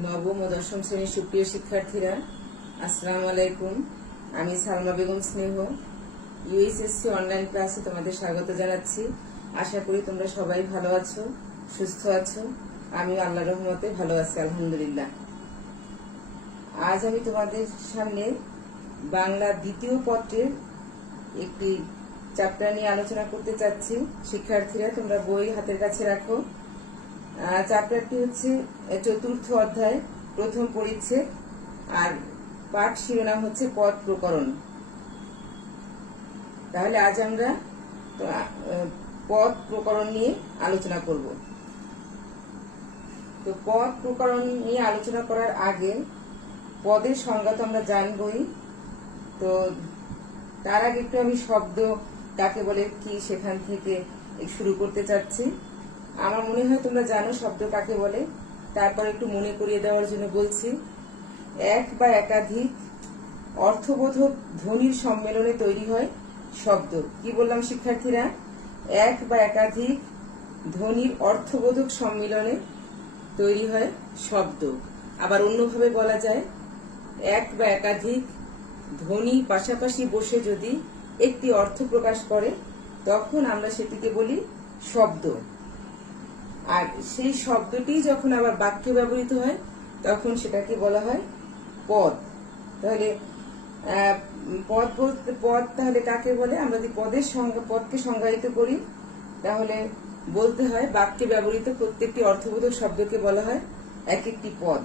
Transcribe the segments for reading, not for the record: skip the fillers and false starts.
নবম ও দশম শ্রেণীর সুপ্রিয় শিক্ষার্থীরা, আসসালামু আলাইকুম। আমি সালমা বেগম স্নেহ ইউএসএসসি অনলাইন ক্লাসে তোমাদের স্বাগত জানাচ্ছি। আশা করি তোমরা সবাই ভালো আছো, সুস্থ আছো। আমি আল্লাহর রহমতে ভালো আছি, আলহামদুলিল্লাহ। আজ আমি তোমাদের সামনে বাংলা দ্বিতীয় পত্রের একটি চ্যাপ্টার নিয়ে আলোচনা করতে চাচ্ছি। শিক্ষার্থীরা, তোমরা বই হাতের কাছে রাখো। চ্যাপ্টারটি হচ্ছে চতুর্থ অধ্যায়, প্রথম পরিচ্ছেদ, আর পাঠ শিরোনাম হচ্ছে পদ প্রকরণ। তাহলে আজ আমরা পদ প্রকরণ নিয়ে আলোচনা করব। তো পদ প্রকরণ নিয়ে আলোচনা করার আগে পদের সংজ্ঞা তো আমরা জানবই। তো তার আগে একটু আমি শব্দ কাকে বলে কি সেখান থেকে শুরু করতে চাচ্ছি। আমার মনে হয় তোমরা জানো শব্দ কাকে বলে, তারপর একটু মনে করিয়ে দেওয়ার জন্য বলছি। এক বা একাধিক অর্থবোধক ধ্বনির সম্মেলনে তৈরি হয় শব্দ। কি বললাম শিক্ষার্থীরা? এক বা একাধিক ধ্বনির অর্থবোধক সম্মিলনে তৈরি হয় শব্দ। আবার অন্যভাবে বলা যায়, এক বা একাধিক ধ্বনি পাশাপাশি বসে যদি একটি অর্থ প্রকাশ করে তখন আমরা সেটিকে বলি শব্দ। আর সেই শব্দটি যখন আবার বাক্যে ব্যবহৃত হয় তখন সেটাকে বলা হয় পদ। তাহলে পদ তাহলে কাকে বলে? আমরা যদি পদকে সংজ্ঞায়িত করি তাহলে বলতে হয় বাক্যে ব্যবহৃত প্রত্যেকটি অর্থবোধক শব্দকে বলা হয় এক একটি পদ।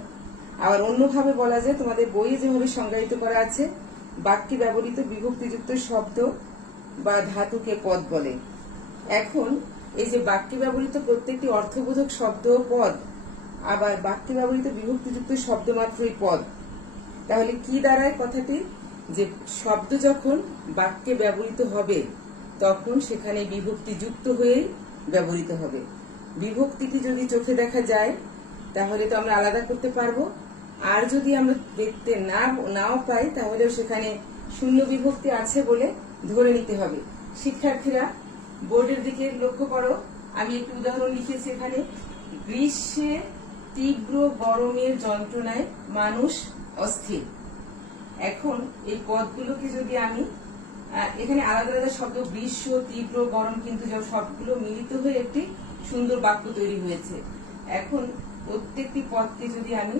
আবার অন্যভাবে বলা যায়, তোমাদের বইয়ে যেভাবে সংজ্ঞায়িত করা আছে, বাক্যে ব্যবহৃত বিভক্তিযুক্ত শব্দ বা ধাতুকে পদ বলে। এখন এই যে বাক্যে ব্যবহৃত প্রত্যেকটি অর্থবোধক শব্দ ও পদ, আবার বাক্যে ব্যবহৃত বিভক্তিযুক্ত শব্দ মাত্রই পদ। তাহলে কি দাঁড়ায় কথাটি? যে শব্দ যখন বাক্যে ব্যবহৃত হবে তখন সেখানে বিভক্তি যুক্ত হয়েই ব্যবহৃত হবে। বিভক্তিটি যদি চোখে দেখা যায় তাহলে তো আমরা আলাদা করতে পারবো, আর যদি আমরা দেখতে নাও পাই তাহলেও সেখানে শূন্য বিভক্তি আছে বলে ধরে নিতে হবে। শিক্ষার্থীরা, বোর্ডের দিকে লক্ষ্য করো, আমি একটি উদাহরণ লিখেছি এখানে। গ্রীষ্মে তীব্র গরমের যন্ত্রণায় মানুষ অস্থির। এখন এই পদগুলোকে যদি আমি এখানে আলাদা আলাদা শব্দ, গ্রীষ্ম, তীব্র, গরম, কিন্তু সবগুলো মিলিত হয়ে একটি সুন্দর বাক্য তৈরি হয়েছে। এখন প্রত্যেকটি পদকে যদি আমি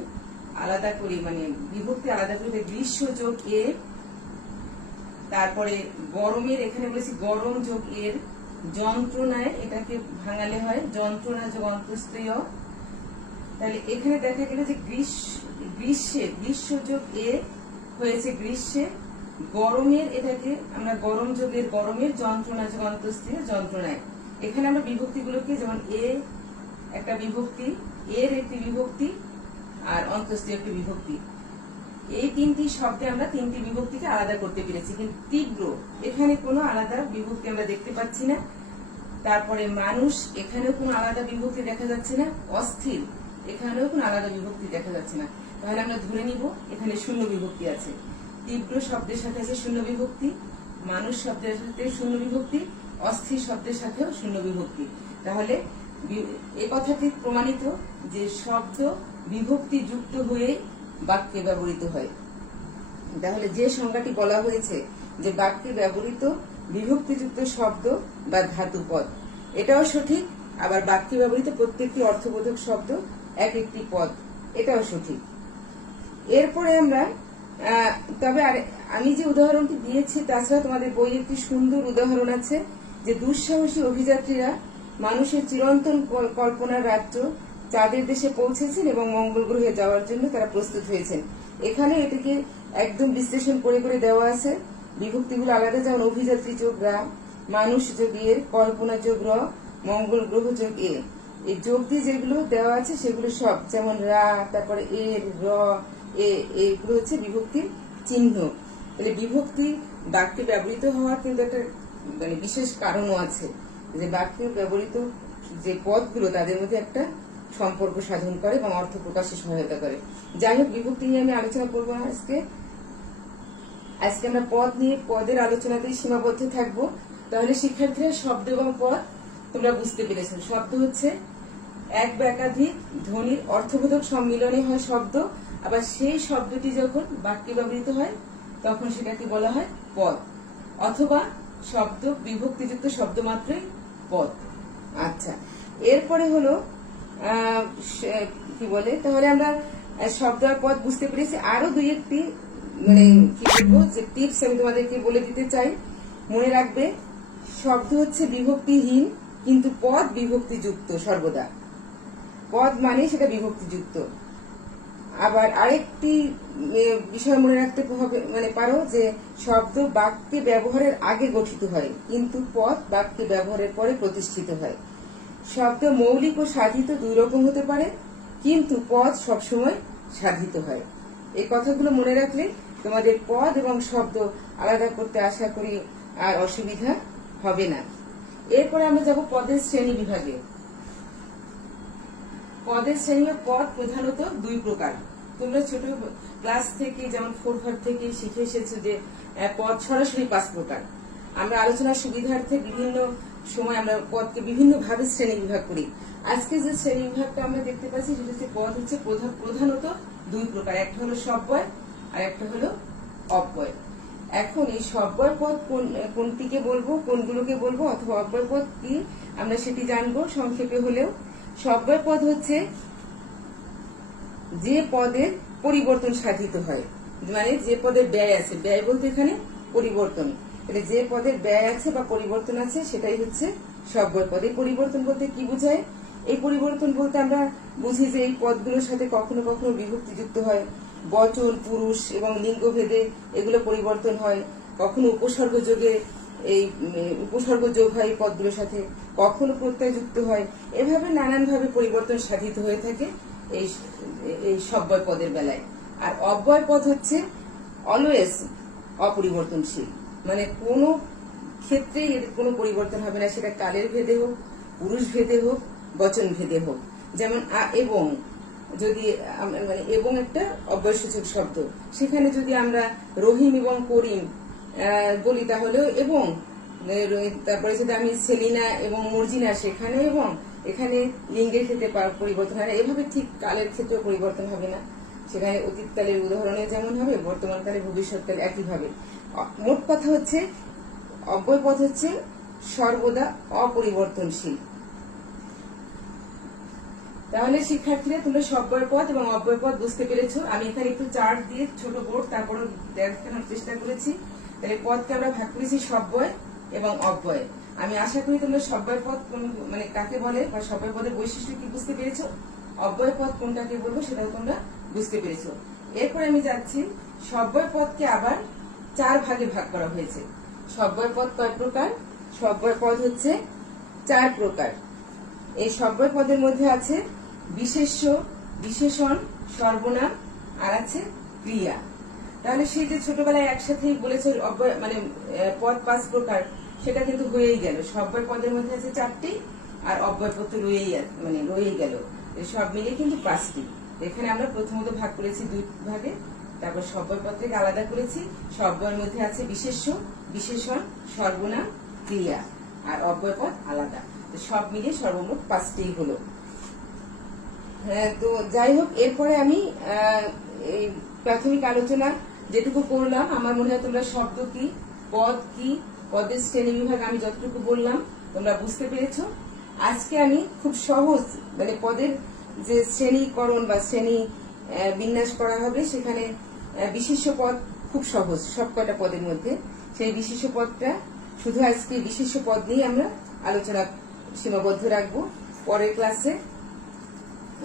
আলাদা করি, মানে বিভক্তি আলাদা করি, গ্রীষ্ম যোগ এর, তারপরে গরমের এখানে বলেছি গরম যোগ এর, যন্ত্রণায় এটাকে ভাঙালে হয় যন্ত্রণা যোগ অন্তঃস্থীয়। তাহলে এখানে দেখা গেল যে গ্রীষ্ম যোগ এ হয়েছে গ্রীষ্মে, গরমের এটাকে আমরা গরম যোগের গরমের, যন্ত্রণা যোগ অন্তঃস্থীয় যন্ত্রণায়। এখানে আমরা বিভক্তিগুলোকে, যেমন এ একটা বিভক্তি, এর একটি বিভক্তি, আর অন্তঃস্থীয় একটি বিভক্তি, এই তিনটি শব্দে আমরা তিনটি বিভক্তিকে আলাদা করতে পেরেছি। কিন্তু তীব্র, এখানে কোনো আলাদা বিভক্তি আমরা দেখতে পাচ্ছি না। তারপরে মানুষ, এখানেও কোনো আলাদা বিভক্তি দেখা যাচ্ছে না। অস্থির, এখানেও কোনো আলাদা বিভক্তি দেখা যাচ্ছে না। তাহলে আমরা ধরে নিব এখানে শূন্য বিভক্তি আছে। তীব্র শব্দের সাথে আছে শূন্য বিভক্তি, মানুষ শব্দের সাথে শূন্য বিভক্তি, অস্থির শব্দের সাথেও শূন্য বিভক্তি। তাহলে এ কথাটি প্রমাণিত যে শব্দ বিভক্তি যুক্ত হয়ে বাক্যে ব্যবহৃত হয়। তাহলে যে সংজ্ঞাটি বলা হয়েছে যে বাক্যে ব্যবহৃত বিভক্তিযুক্ত শব্দ বা ধাতু পদ, এটাও সঠিক। আবার বাক্যে ব্যবহৃত প্রত্যেকটি অর্থবোধক শব্দ এক একটি পদ, এটাও সঠিক। এরপরে আমরা তবে আমি যে উদাহরণটি দিয়েছি, তাছাড়া তোমাদের বইয়ে একটি সুন্দর উদাহরণ আছে যে দুঃসাহসী অভিযাত্রীরা মানুষের চিরন্তন কল্পনার রাজ্য চাঁদের দেশে পৌঁছেছেন এবং মঙ্গল গ্রহে যাওয়ার জন্য তারা প্রস্তুত হয়েছেন। এখানে এটিকে একদম বিশ্লেষণ করে করে দেওয়া আছে। বিভক্তিগুলো আলাদা, যেমন অভিযাত্রী যোগ রা, মানুষ যোগ এর, কল্পনা যোগ র, মঙ্গল গ্রহ যোগ এ। এই যোগ দিয়ে যেগুলো দেওয়া আছে সেগুলো সব, যেমন রা, তারপরে এর, র, এগুলো হচ্ছে বিভক্তির চিহ্ন। তাহলে বিভক্তি বাক্যে ব্যবহৃত হওয়ার কিন্তু একটা মানে বিশেষ কারণও আছে, যে বাক্যে ব্যবহৃত যে পদগুলো তাদের মধ্যে একটা সম্পর্ক সাধন করে এবং অর্থ প্রকাশে সহায়তা করে। যাই হোক, বিভক্তি নিয়ে আমি আলোচনা করবো না আজকে আমরা পদ নিয়ে, পদের আলোচনাতেই সীমাবদ্ধ থাকবো। তাহলে শিক্ষার্থীরা, শব্দ এবং পদ তোমরা বুঝতে পেরেছো। শব্দ হচ্ছে এক বা একাধিক ধ্বনির অর্থবোধক সম্মিলনে হয় শব্দ, আবার সেই শব্দটি যখন বাক্যে ব্যবহৃত হয় তখন সেটাকে বলা হয় পদ, অথবা শব্দ বিভক্তিযুক্ত শব্দ মাত্রই পদ। আচ্ছা, এরপরে হলো কি বলে, তাহলে আমরা শব্দ আর পদ বুঝতে পেরেছি। আরো দুই একটি মানে কি বলবো যে টিপস আমি তোমাদেরকে বলে দিতে চাই। মনে রাখবে, শব্দ হচ্ছে বিভক্তিহীন, কিন্তু পদ বিভক্তিযুক্ত সর্বদা। পদ মানে সেটা বিভক্তিযুক্ত। আবার আরেকটি বিষয় মনে রাখতে হবে, মানে পারো যে শব্দ বাক্যে ব্যবহারের আগে গঠিত হয়, কিন্তু পদ বাক্যে ব্যবহারের পরে প্রতিষ্ঠিত হয়। শব্দ মৌলিক ও সাধিত দুই রকম হতে পারে, কিন্তু পদ সবসময় সাধিত হয়। এই কথাগুলো মনে রাখলে তোমাদের পদ এবং শব্দ আলাদা করতে আশা করি আর অসুবিধা হবে না। এরপরে আমরা যাব পদের শ্রেণী বিভাগে। পদের শ্রেণী ও পদ প্রধানত দুই প্রকার। তোমরা ছোট ক্লাস থেকে যেমন 4-5 থেকে শিখে এসেছো যে পদ সরাসরি 5 প্রকার। আমরা আলোচনার সুবিধার্থে বিভিন্ন সময় আমরা পদকে বিভিন্ন ভাবে শ্রেণী বিভাগ করি। আজকে যে শ্রেণী বিভাগটা আমরা দেখতে পাচ্ছি সেটা হচ্ছে পদ হচ্ছে প্রধানত দুই প্রকার, একটা হলো সব্যয় আর একটা হলো অব্যয়। এখন এই সব্যয় পদ কোনটিকে বলবো, কোনগুলোকে বলবো, অথবা অব্যয় পদ কি আমরা সেটি জানবো সংক্ষেপে হলেও। সব্যয় পদ হচ্ছে যে পদের পরিবর্তন সাধিত হয়, মানে যে পদের ব্যয় আছে, ব্যয় বলতে এখানে পরিবর্তন, এটা যে পদের ব্যয় আছে বা পরিবর্তন আছে সেটাই হচ্ছে সব্যয় পদ। এই পরিবর্তন বলতে কি বোঝায়? এই পরিবর্তন বলতে আমরা বুঝি যে এই পদগুলোর সাথে কখনো কখনো বিভক্তি যুক্ত হয়, বচন, পুরুষ এবং লিঙ্গ ভেদে এগুলো পরিবর্তন হয়, কখনো উপসর্গ যোগে এই উপসর্গ যোগ হয় পদগুলোর সাথে, কখনো প্রত্যয় যুক্ত হয়, এভাবে নানান ভাবে পরিবর্তন সাধিত হয়ে থাকে এই সব্যয় পদের বেলায়। আর অব্যয় পদ হচ্ছে অলওয়েজ অপরিবর্তনশীল, মানে কোনো ক্ষেত্রেই এর কোনো পরিবর্তন হবে না, সেটা কালের ভেদে হোক, পুরুষ ভেদে হোক, বচন ভেদে হোক। যেমন এবং, যদি মানে এবং একটা অব্যয়সূচক শব্দ, সেখানে যদি আমরা রহিম এবং করিম বলি তাহলেও এবং, তারপরে যদি আমি সেলিনা এবং মর্জিনা সেখানে এবং, এখানে লিঙ্গের ক্ষেত্রে পরিবর্তন হয় না। এভাবে ঠিক কালের ক্ষেত্রেও পরিবর্তন হবে না, সেখানে অতীতকালের উদাহরণে যেমন হবে বর্তমানকালে ভবিষ্যৎকালে একইভাবে। মোট কথা হচ্ছে অব্যয় পদ হচ্ছে সর্বদা অপরিবর্তনশীল। তাহলে শিক্ষার্থীরা তোমরা সব্যয় পদ এবং অব্যয় পদ বুঝতে পেরেছো। আমি এখানে একটু চার্ট দিয়ে ছোট বোর্ড তারপরে দেখানোর চেষ্টা করেছি। তাহলে পদকে আমরা ভাগ করেছি সব্যয় এবং অব্যয়। আমি আশা করি তোমরা সব্যয় পদ মানে কাকে বলে বা সব্যয় পদের বৈশিষ্ট্য কি বুঝতে পেরেছো, অব্যয় পদ কোনটাকে বলবো সেটাও তোমরা বুঝতে পেরেছো। এরপরে আমি যাচ্ছি, সব্যয় পদকে আবার 4 ভাগে ভাগ করা হয়েছে। সব্যয় পদ কয় প্রকার? সব্যয় পদ হচ্ছে 4 প্রকার। এই সব্যয় পদের মধ্যে আছে বিশেষ্য, বিশেষণ, সর্বনাম আর আছে ক্রিয়া। তাহলে সেই যে ছোটবেলায় একসাথেই বলেছে অব্যয় মানে পদ 5 প্রকার, সেটা কিন্তু হয়েই গেল। সব্যয় পদের মধ্যে আছে 4টি আর অব্যয় পদ রয়েই গেল, সব মিলিয়ে কিন্তু 5টি। এখানে আমরা প্রথমত ভাগ করেছি 2 ভাগে, তারপর সব্যয় পদ থেকে আলাদা করেছি। সব্যয়ের মধ্যে আছে বিশেষ্য, বিশেষণ, সর্বনাম, ক্রিয়া, আর অব্যয় পদ আলাদা। সব মিলিয়ে সর্বমোট 5টি হলো। তো যাই হোক, এরপরে আমি এই প্রাথমিক আলোচনা যেটুকু করলাম, আমার মনে হয় তোমরা শব্দ কি, পদ কি, পদের শ্রেণী বিভাগ আমি যতটুকু বললাম তোমরা বুঝতে পেরেছো। আজকে আমি খুব সহজ মানে পদের যে শ্রেণীকরণ বা শ্রেণী বিন্যাস করা হবে, সেখানে বিশেষ্য পদ খুব সহজ সব কয়টা পদের মধ্যে। সেই বিশেষ্য পদটা শুধু আজকে বিশেষ্য পদ নিয়ে আমরা আলোচনা সীমাবদ্ধ রাখবো। পরের ক্লাসে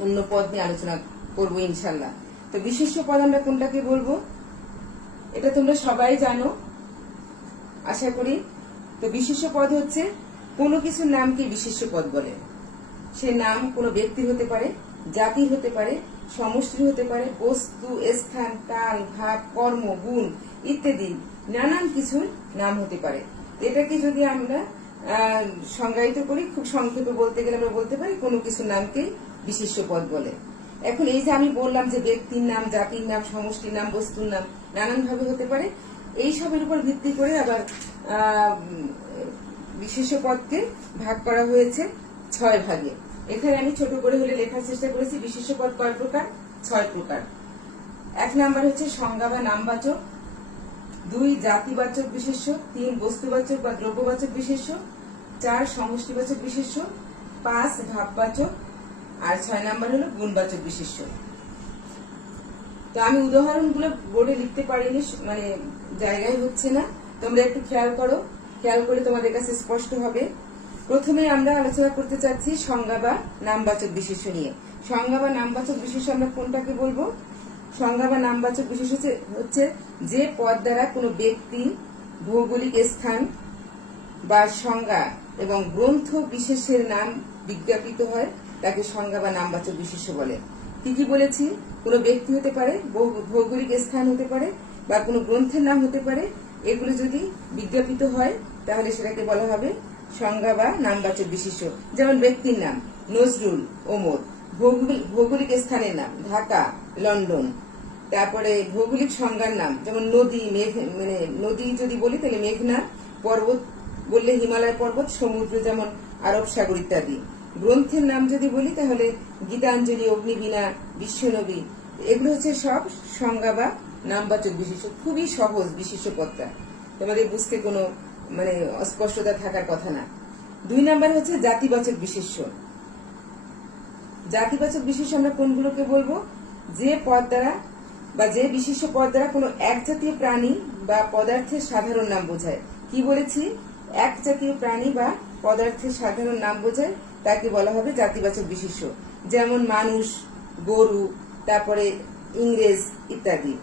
অন্য পদ নিয়ে আলোচনা করবো ইনশাল্লাহ। তো বিশেষ্য পদ আমরা কোনটাকে বলবো এটা তোমরা সবাই জানো আশা করি। তো বিশেষ্য পদ হচ্ছে কোনো কিছুর নামকে বিশেষ্য পদ বলে। সে নাম কোনো ব্যক্তির হতে পারে, জাতির হতে পারে, সমষ্টির হতে পারে, বস্তু, স্থান, কাল, ভাব, কর্ম, গুণ ইত্যাদি নানান কিছুর নাম হতে পারে। এটাকে যদি আমরা সংজ্ঞায়িত করি, খুব সংক্ষেপে বলতে গেলে আমরা বলতে পারি কোনো কিছুর নামকেই বিশেষ্য পদ বলে। এখন এই যে আমি বললাম যে ব্যক্তির নাম, জাতির নাম, সমষ্টির নাম, বস্তুর নাম নানান ভাবে হতে পারে, এই সবের উপর ভিত্তি করে আবার বিশেষ্য পদকে ভাগ করা হয়েছে 6 ভাগে। এখানে আমি ছোট করে হলে লেখার চেষ্টা করেছি। বিশেষ্য পদ কয় প্রকার? 6 প্রকার। 1 নাম্বার হচ্ছে সংজ্ঞা বা নামবাচক, 2 জাতিবাচক বিশেষ্য, 3 বস্তুবাচক বা দ্রব্যবাচক বিশেষ্য, 4 সমষ্টিবাচক বিশেষ্য, 5 ভাববাচক, আর 6 নাম্বার হলো গুণবাচক বিশেষ্য। তো আমি উদাহরণগুলো বোর্ডে লিখতে পারিনি, মানে জায়গায় হচ্ছে না, তোমরা একটু খেয়াল করো, খেয়াল করে তোমাদের কাছে স্পষ্ট হবে। প্রথমে আমরা আলোচনা করতে চাচ্ছি সংজ্ঞা বা নামবাচক বিশেষ্য নিয়ে। সংজ্ঞা বা নামবাচক বিশেষ্য আমরা কোনটাকে বলবো? সংজ্ঞা বা নামবাচক বিশেষ্য হচ্ছে যে পদ দ্বারা কোনো ব্যক্তি, ভৌগোলিক স্থান বা সংজ্ঞা এবং গ্রন্থ বিশেষের নাম বিজ্ঞাপিত হয়, তাকে সংজ্ঞা বা নামবাচক বিশেষ্য বলে। কি কি বলেছি? কোনো ব্যক্তি হতে পারে, ভৌগোলিক স্থান হতে পারে, বা কোনো গ্রন্থের নাম হতে পারে। এগুলো যদি বিজ্ঞাপিত হয় তাহলে সেটাকে বলা হবে সংজ্ঞা বা নামবাচক বিশেষ্য। যেমন ব্যক্তির নাম নজরুল, ওমর। ভৌগোলিক স্থানের নাম ঢাকা, লন্ডন। তারপরে ভৌগোলিক সংজ্ঞার নাম যেমন নদী, মানে নদী যদি বলি তাহলে মেঘনা, পর্বত বললে হিমালয় পর্বত, সমুদ্র যেমন আরব সাগর ইত্যাদি। গ্রন্থের নাম যদি বলি তাহলে গীতাঞ্জলি, অগ্নিবীণা, বিশ্বনবী। এগুলো হচ্ছে সব সংজ্ঞা বা নামবাচক বিশেষ্য। খুবই সহজ বিশেষ্য পদটা, তোমাদের বুঝতে কোনো মানে অস্পষ্টতা থাকার কথা না। 2 নাম্বার হচ্ছে জাতিবাচক বিশেষ্য। জাতিবাচক বিশেষ্য আমরা কোনগুলোকে বলবো? যে পদ দ্বারা বা যে বিশেষ্য পদ দ্বারা কোনো এক জাতীয় প্রাণী বা পদার্থের সাধারণ নাম বোঝায়। কি বলেছি? এক জাতীয় প্রাণী বা পদার্থের সাধারণ নাম বোঝায়, তাকে বলা হবে জাতিবাচক বিশেষ্য। যেমন মানুষ, গরু, তারপরে ইংরেজ ইত্যাদি।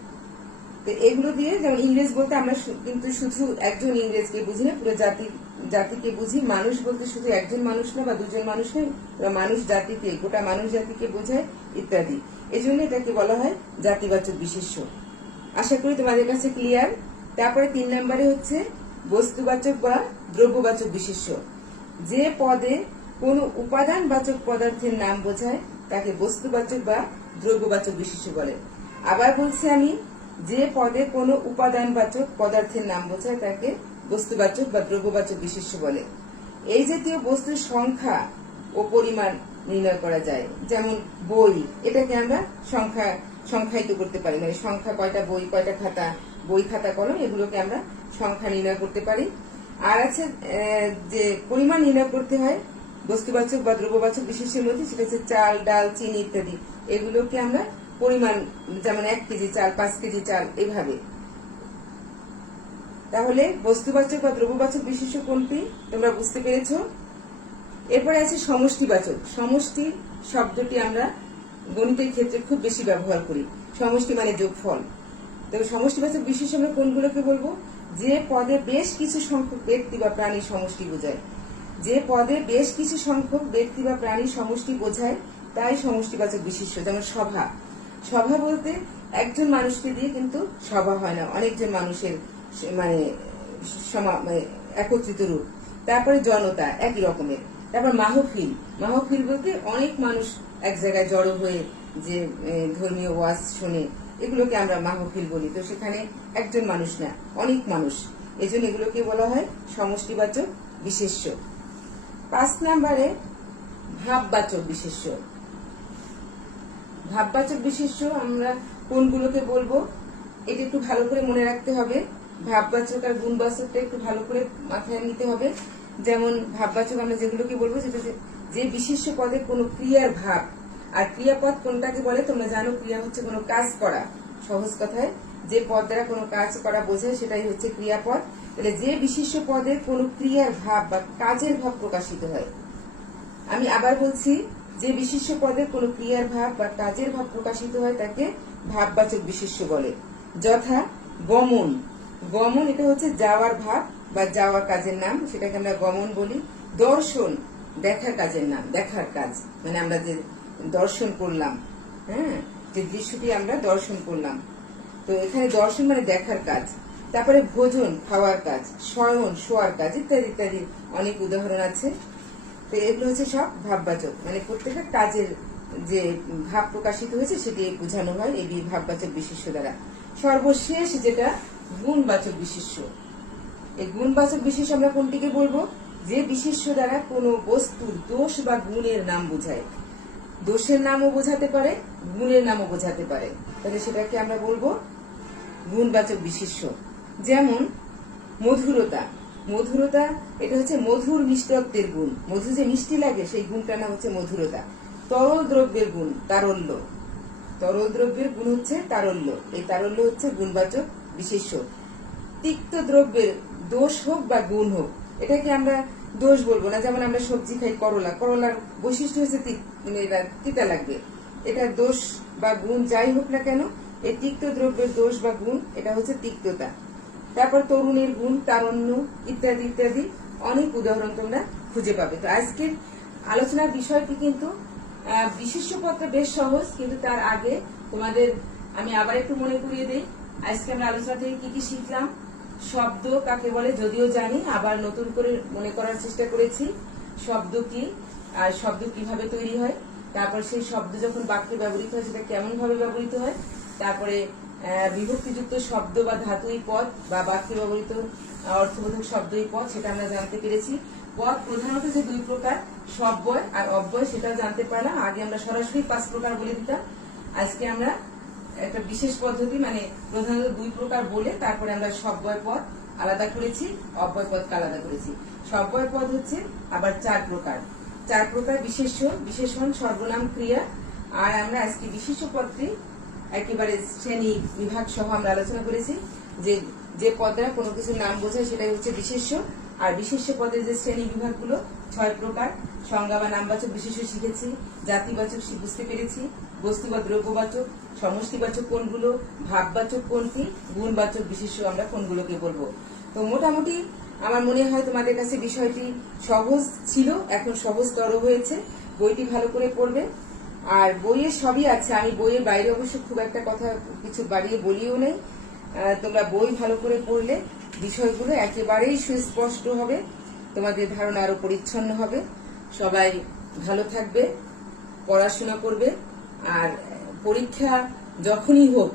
তো এগুলো দিয়ে, যেমন ইংরেজ বলতে আমরা কিন্তু শুধু একজন ইংরেজকে বুঝি না, পুরো জাতিকে বুঝি। মানুষ বলতে শুধু একজন মানুষ না বা দুজন মানুষ নয়, মানুষ জাতিকে, গোটা মানুষ জাতিকে বোঝায় ইত্যাদি। এই জন্য এটাকে বলা হয় জাতিবাচক বিশেষ্য। আশা করি তোমাদের কাছে ক্লিয়ার। তারপরে 3 নম্বরে হচ্ছে বস্তুবাচক বা দ্রব্যবাচক বিশেষ্য। যে পদে কোনো উপাদানবাচক পদার্থের নাম বোঝায় তাকে বস্তুবাচক বা দ্রব্যবাচক বিশেষ্য বলে। আবার বলছি আমি, যে পদে কোনো উপাদানবাচক পদার্থের নাম বোঝায় তাকে বস্তুবাচক বা দ্রব্যবাচক বিশেষ্য বলে। এই জাতীয় বস্তুর সংখ্যা ও পরিমাণ নির্ণয় করা যায়। যেমন বই, এটাকে আমরা সংখ্যায়িত করতে পারি, মানে সংখ্যা কয়টা বই, কয়টা খাতা, বই খাতা কলম, এগুলোকে আমরা সংখ্যা নির্ণয় করতে পারি। আর আছে যে পরিমাণ নির্ণয় করতে হয় বস্তুবাচক বা দ্রব্যবাচক বিশেষ্যের মধ্যে, সেটা হচ্ছে চাল, ডাল, চিনি ইত্যাদি। এগুলোকে আমরা পরিমাণ, যেমন 1 কেজি চাল, 5 কেজি চাল, এভাবে। তাহলে বস্তুবাচক বা দ্রব্যবাচক বিশেষ্য কোনটি তোমরা বুঝতে পেরেছো। এরপরে আছে সমষ্টিবাচক। সমষ্টি শব্দটি আমরা গণিতের ক্ষেত্রে খুব বেশি ব্যবহার করি। সমষ্টি মানে যোগফল। তো সমষ্টিবাচক বিশেষ্য আমরা কোনগুলোকে বলবো? যে পদে বেশ কিছু সংখ্যক ব্যক্তি বা প্রাণীর সমষ্টি বোঝায়। যে পদে বেশ কিছু সংখ্যক ব্যক্তি বা প্রাণীর সমষ্টি বোঝায় তাই সমষ্টিবাচক বিশেষ্য। যেমন সভা। সভা বলতে একজন মানুষকে দিয়ে কিন্তু সভা হয় না, অনেকজন মানুষের মানে একত্রিত রূপ। তারপরে জনতা, একই রকমের। তারপর মাহফিল। মাহফিল বলতে অনেক মানুষ এক জায়গায় জড়ো হয়ে যে ধর্মীয় ওয়াজ শুনে, এগুলোকে আমরা মাহফিল বলি। তো সেখানে একজন মানুষ না, অনেক মানুষ, এজন্য এগুলোকে বলা হয় সমষ্টিবাচক বিশেষ্য। 5 নম্বরে ভাববাচক বিশেষ্য। ভাববাচক বিশেষ্য আমরা কোনগুলোকে বলবো এটা একটু ভালো করে মনে রাখতে হবে। ভাববাচক আর গুণবাচকটা একটু ভালো করে মাথায় নিতে হবে। যেমন ভাববাচক আমরা যেগুলোকে বলবো, যেটা যে বিশেষ্য পদে কোনো ক্রিয়ার ভাব। আর ক্রিয়াপদ কোনটাকে বলে তোমরা জানো, ক্রিয়া হচ্ছে কোনো কাজ করা। সহজ কথায় যে পদ দ্বারা কোনো কাজ করা বোঝায় সেটাই হচ্ছে ক্রিয়াপদ। তাহলে যে বিশেষ্য পদে কোনো ক্রিয়ার ভাব বা কাজের ভাব প্রকাশিত হয়। আমি আবার বলছি, যে বিশেষ্য পদে কোনো ক্রিয়ার ভাব বা কাজের ভাব প্রকাশিত হয় তাকে ভাববাচক বিশেষ্য বলে। যথা গমন। গমন এটা হচ্ছে যাওয়ার ভাব বা যাওয়া কাজের নাম, সেটাকে আমরা গমন বলি। দর্শন, দেখার কাজের নাম, দেখার কাজ, মানে আমরা যে দর্শন করলাম, হ্যাঁ, যে দৃশ্যটি আমরা দর্শন করলাম, তো এখানে দর্শন মানে দেখার কাজ। তারপরে ভোজন, খাওয়ার কাজ, শয়ন, শোয়ার কাজ ইত্যাদি ইত্যাদি অনেক উদাহরণ আছে। তো এগুলো হচ্ছে সব ভাববাচক, মানে প্রত্যেকটা কাজের যে ভাব প্রকাশিত হয়েছে সেটি বোঝানো হয় এই ভাববাচক বিশেষ্য দ্বারা। সর্বশেষ যেটা গুণবাচক বিশেষ্য। এই গুণবাচক বিশেষ্য আমরা কোনটিকে বলবো? যে বিশেষ্য দ্বারা কোনো বস্তুর দোষ বা গুণের নাম বোঝায়। দোষের নামও বোঝাতে পারে, গুণের নামও বোঝাতে পারে, তাহলে সেটাকে আমরা বলবো গুণবাচক বিশেষ্য। যেমন মধুরতা। মধুরতা এটা হচ্ছে মধুর মিষ্টত্বের গুণ। মধু যে মিষ্টি লাগে সেই গুণটার নাম হচ্ছে মধুরতা। তরল দ্রব্যের গুণ তারল্য। তরল দ্রব্যের গুণ হচ্ছে তারল্য। এই তারল্য হচ্ছে গুণবাচক বিশেষ্য। তিক্ত দ্রব্যের দোষ হোক বা গুণ হোক, এটাকে আমরা দোষ বলবো না। যেমন আমরা সবজি খাই করলা, করলার বৈশিষ্ট্য হচ্ছে তিতা লাগবে। এটা দোষ বা গুণ যাই হোক না কেন, এই তিক্ত দ্রব্যের দোষ বা গুণ এটা হচ্ছে তিক্ততা। তারপর তরুণের গুণ, তারণ্য ইত্যাদি ইত্যাদি অনেক উদাহরণ তোমরা খুঁজে পাবে। তো আজকের আলোচনার বিষয়টি কিন্তু বিশেষ্য পদটা বেশ সহজ, কিন্তু তার আগে তোমাদের আমি আবার একটু মনে করিয়ে দেই আজকে আমরা আলোচনা থেকে কি কি শিখলাম। শব্দ কাকে বলে যদিও জানি, আবার নতুন করে মনে করার চেষ্টা করেছি শব্দ কি আর শব্দ কিভাবে তৈরি হয়, তারপর সেই শব্দ যখন বাক্যে ব্যবহৃত হয় সেটা কেমন ভাবে ব্যবহৃত হয়, তারপরে বিভক্তিযুক্ত শব্দ বা ধাতুই পদ বা বাক্যে ব্যবহৃত অর্থবোধক শব্দই পদ, সেটা আমরা জানতে পেরেছি। পদ প্রধানত যে দুই প্রকার, সব্যয় আর অব্যয়, সেটা জানতে পারলাম। আগে আমরা সরাসরি 5 প্রকার বলে দিতাম, আজকে আমরা একটা বিশেষ পদ্ধতি মানে প্রধানত 2 প্রকার বলে তারপরে আমরা সব্যয় পদ আলাদা করেছি, অব্যয় পদকে আলাদা করেছি। সব্যয় পদ হচ্ছে আবার 4 প্রকার। 4 প্রকার বিশেষ্য, বিশেষণ, সর্বনাম, ক্রিয়া। আর আমরা আজকে বিশেষ্য পদটি একেবারে শ্রেণী বিভাগ সহ আমরা আলোচনা করেছি। যে পদ দ্বারা কোনো কিছুর নাম বোঝায় সেটাই হচ্ছে বিশেষ্য। আর বিশেষ্য পদের যে শ্রেণী বিভাগগুলো 6 প্রকার। সংজ্ঞা বা নামবাচক বিশেষ্য শিখেছি, জাতিবাচক বুঝতে পেরেছি, বস্তু বা দ্রব্যবাচক, সমষ্টিবাচক কোনগুলো, ভাববাচক কোনটি, গুণবাচক বিশেষ্য আমরা কোনগুলোকে বলবো। তো মোটামুটি আমার মনে হয় তোমাদের কাছে বিষয়টি সহজ ছিল, এখন সহজতর হয়েছে। বইটি ভালো করে পড়বে। আর বইয়ে সবই আছে, আমি বইয়ের বাইরে অবশ্য খুব একটা কথা কিছু বাড়িয়ে বলিও নেই। তোমরা বই ভালো করে পড়লে বিষয়গুলো একেবারেই সুস্পষ্ট হবে, তোমাদের ধারণা আরো পরিচ্ছন্ন হবে। সবাই ভালো থাকবে, পড়াশোনা করবে, আর পরীক্ষা যখনই হোক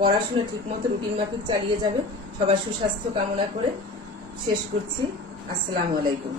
পড়াশোনা ঠিকমতো রুটিন মাফিক চালিয়ে যাবে। সবার সুস্বাস্থ্য কামনা করে শেষ করছি। আসসালামু আলাইকুম।